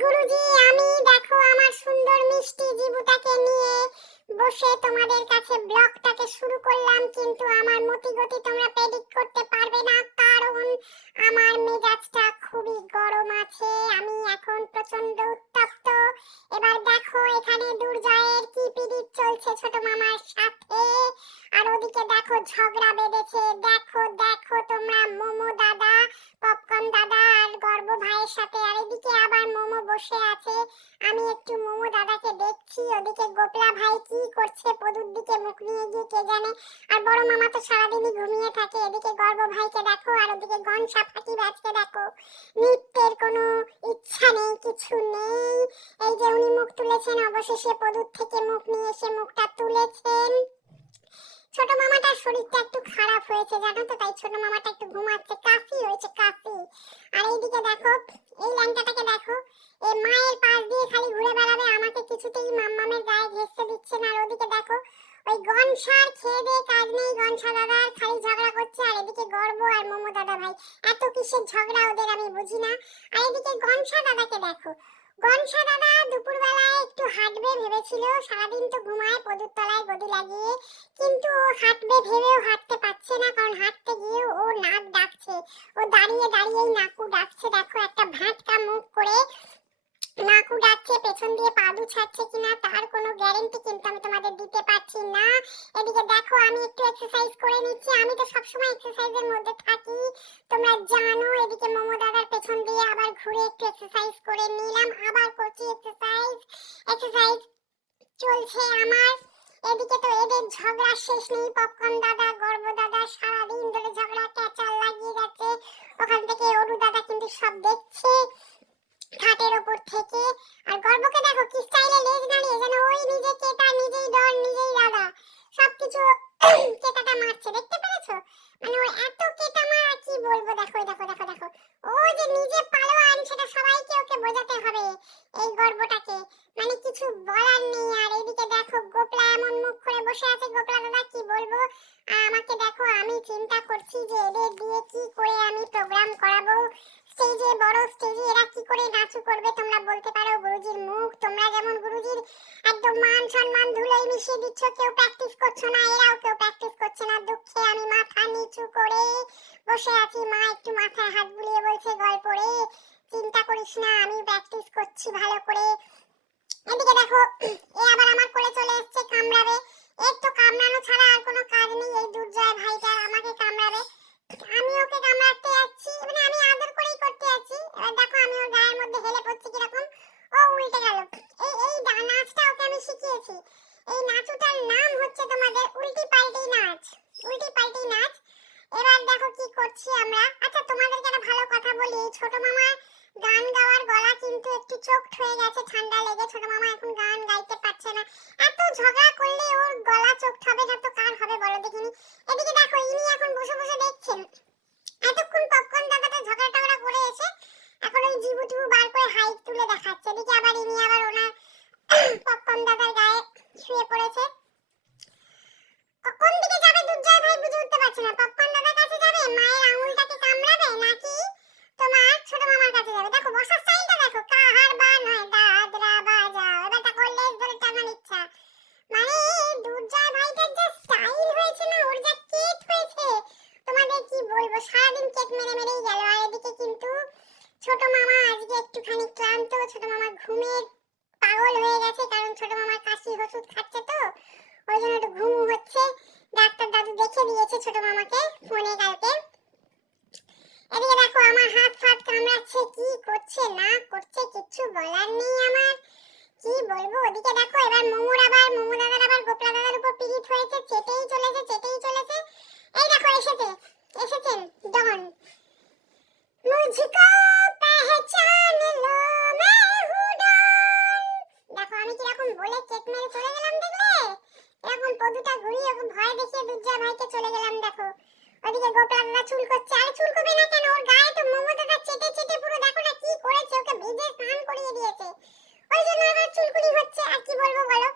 গুরুজি, আমি দেখো আমার সুন্দর মিষ্টি জীবটাকে নিয়ে বসে তোমাদের কাছে ব্লগটাকে শুরু করলাম, কিন্তু আমার মতিগতি তোমরা প্রেডিক্ট করতে পারবে না, কারণ আমার মেজাজটা খুবই গরম আছে, আমি এখন প্রচণ্ড উত্তপ্ত। এবার দেখো এখানে দুর্জয়ের কি পিরিত চলছে ছোট মামার সাথে, আর ওদিকে দেখো ঝগড়া বেঁধেছে, দেখো দেখো তোমরা মোমো দাদা পপকর্ন দাদা, আর সাথে আর এদিকে আবার মোমো বসে আছে। আমি একটু মোমো দাদাকে দেখছি, ওদিকে গোপলা ভাই কি করছে, পদুর দিকে মুখ নিয়ে গিয়ে কে জানে। আর বড় মামা তো সারাদিনই ঘুমিয়ে থাকে, এদিকে গর্ব ভাইকে দেখো, আর ওদিকে গনসা ফাঁকি ব্যাচকে দেখো। নৃত্যের কোনো ইচ্ছা নেই, কিছু নেই। এই যে উনি মুখ তুলেছেন, অবশেষে পদুর থেকে মুখ নিয়ে এসে মুখটা তুলেছেন। ছোট মামাটার শরীরটা একটু খারাপ হয়েছে, জানো তো, তাই ছোট মামাটা একটু ঘুমাচ্ছে কাশি হয়েছে কাশি আর এইদিকে দেখো এই ল্যাংটাটাকে দেখো। এই মায়ের পাশ দিয়ে খালি ঘুরে বেড়াবে, আমাকে কিছুতেই মাম্মামের গায়ে ঘেসতে দিচ্ছে না। আর ওদিকে দেখো, ওই গনসার খেয়ে দিয়ে কাজ নেই। গনসা দাদা খালি ঝগড়া করছে, আর এদিকে গর্ব আর মোমো দাদা ভাই এত কিসের ঝগড়া ওদের আমি বুঝি না। আর এদিকে গনসা দাদাকে দেখো গনসা দাদা, দুপুরবেলায় একটু হাঁটবে ভেবেছিল, সারাদিন তো ঘুমায় পদুর তলায় গদি লাগিয়ে, কিন্তু ও হাঁটবে ভেবেও হাঁটতে পারছে না, কারণ হাঁটতে গিয়ে ও নাক ডাকছে। ও দাঁড়িয়ে দাঁড়িয়েই নাকু ডাকছে, দেখো একটা ভাঁটকা মুখ করে নাকু ডাকছে পেছন দিয়ে পাদু ছাড়ছে কিনা, তার কোনো গ্যারেন্টি কিন্তু আমি তোমাদের দিতে পারছি না। এদিকে দেখো, আমি একটু এক্সারসাইজ করে নিচ্ছি। আমি তো সবসময় এক্সারসাইজের মধ্যে থাকি, তোমরা জানো। এদিকে মোমো দাদার পেছন দিয়ে আবার ঘুরে একটু এক্সারসাইজ করে নিলাম। আবার করছি এক্সারসাইজ এক্সারসাইজ চলছে আমার। এদিকে তো এদের ঝগড়া শেষ নেই। পপকর্ন দাদা, গর্ব দাদা, সারাদিন ধরে ঝগড়া, ক্যাচাল লাগিয়ে গেছে। ওখান থেকে অরু দাদা কিন্তু সব দেখছে। মানে ও এত কেতা মারা কি বলব? দেখো দেখো দেখো দেখো। ও যে নিজে পালোয়ান, সেটা সবাইকে ওকে বোঝাতে হবে এই গর্বটাকে। মানে কিছু বলার নেই। আর এদিকে দেখো, গোপলা এমন মুখ করে বসে আছে। গোপলা দাদা, কি বলব? আমাকে দেখো, আমি চিন্তা করছি যে এদের দিয়ে কি করে আমি প্রোগ্রাম করাবো। স্টেজে বড় স্টেজে এরা কি করে নাচু করবে তোমরা বলতে পারো? গুরুজির মুখ, তোমরা যেমন গুরুজির একদম মান সম্মান ধুলোয় মিশিয়ে দিচ্ছ, কেউ প্র্যাকটিস করছ না, এরাও কেউ প্র্যাকটিস করছে না। দুঃখে আমি মাথা নিচু করে বসে আছি। মা একটু মাথায় হাত বুলিয়ে বলছে, গল্প রে, চিন্তা করিস না, আমি প্র্যাকটিস করছি ভালো করে। এদিকে দেখো, এ আবার আমার কোলে চলে এসছে কামড়াবে। এর তো কামড়ানো ছাড়া আর কোনো কাজ নেই। এই ঘুরিয়ে ওকে ভয় দেখিয়ে দুর্জয় ভাইকে চলে গেলাম, দেখো। ওদিকে গোপলা দাদা চুল করছে, আর চুল করবে না কেন? ওর গায়ে তো মোমো দাদা চেটে চেটে পুরো, দেখো না কি করেছে, ওকে ভিজে স্নান করিয়ে দিয়েছে। ওই জন্য আবার চুলকুনি হচ্ছে, আর কি বলব বলো?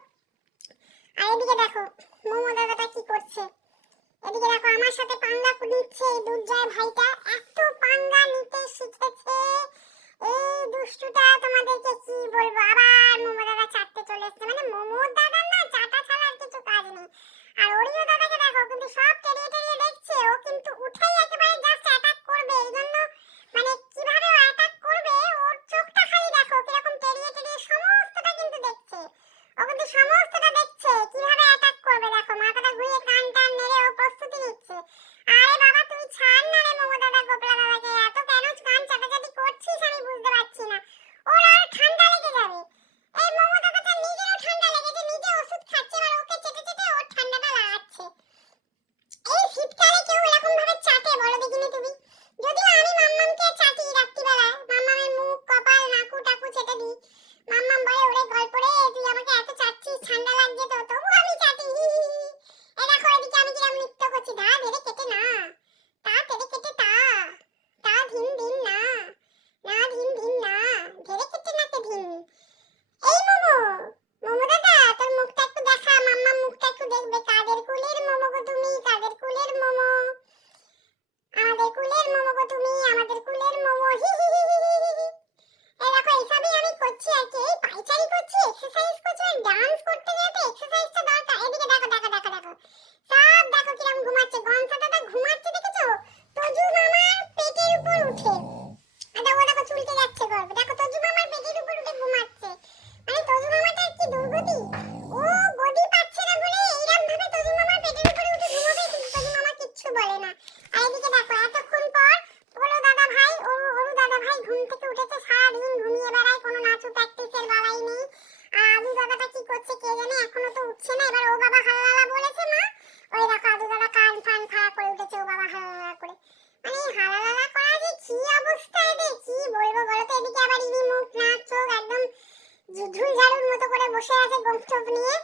আর এদিকে দেখো মোমো দাদাটা কি করছে? এদিকে দেখো, আমার সাথে পাঙ্গা নিচ্ছে এই দুর্জয় ভাইটা। এত পাঙ্গা নিতে শিখেছে। এই দুষ্টুটা তোমাদেরকে কি ও কিন্তু সমস্তটা দেখছে। কীভাবে অ্যাটাক করবে? দেখো মাথাটা ঘুরিয়ে কান এখনও তো উঠছে না। এবার ও বাবা হালালা বলেছে, মা, ওই দেখো দাদা কান ফান খাড়া করে উঠেছে, ও বাবা হালালা করে। মানে এই করা যে কি অবস্থা এদের? কি বলব বলো এদিকে আবার ইনি মুখ, নাক, চোখ একদম ঝুল ঝাড়ুর মতো করে বসে আছে গোপচোপ নিয়ে।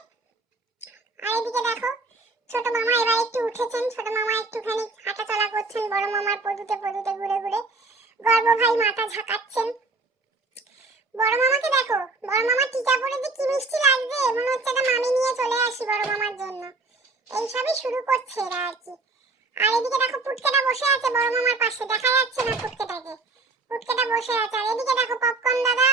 আর এদিকে দেখো, ছোট মামা এবার একটু উঠেছেন। ছোট মামা একটুখানি হাঁটা চলা করছেন, বড় মামার পদুতে পদুতে ঘুরে ঘুরে। গর্ব ভাই মাথা ঝাঁকাচ্ছেন। বড় মামা টিকা পরে যে কি মিষ্টি লাগবে মনে হচ্ছে একটা মামি নিয়ে চলে আসি বড় মামার জন্য। এইসবই শুরু করছে এরা আর কি। আর এদিকে দেখো পুটকেটা বসে আছে বড় মামার পাশে। দেখা যাচ্ছে না পুটকেটাকে। পুটকেটা বসে আছে। আর এদিকে দেখো পপকর্ন দাদা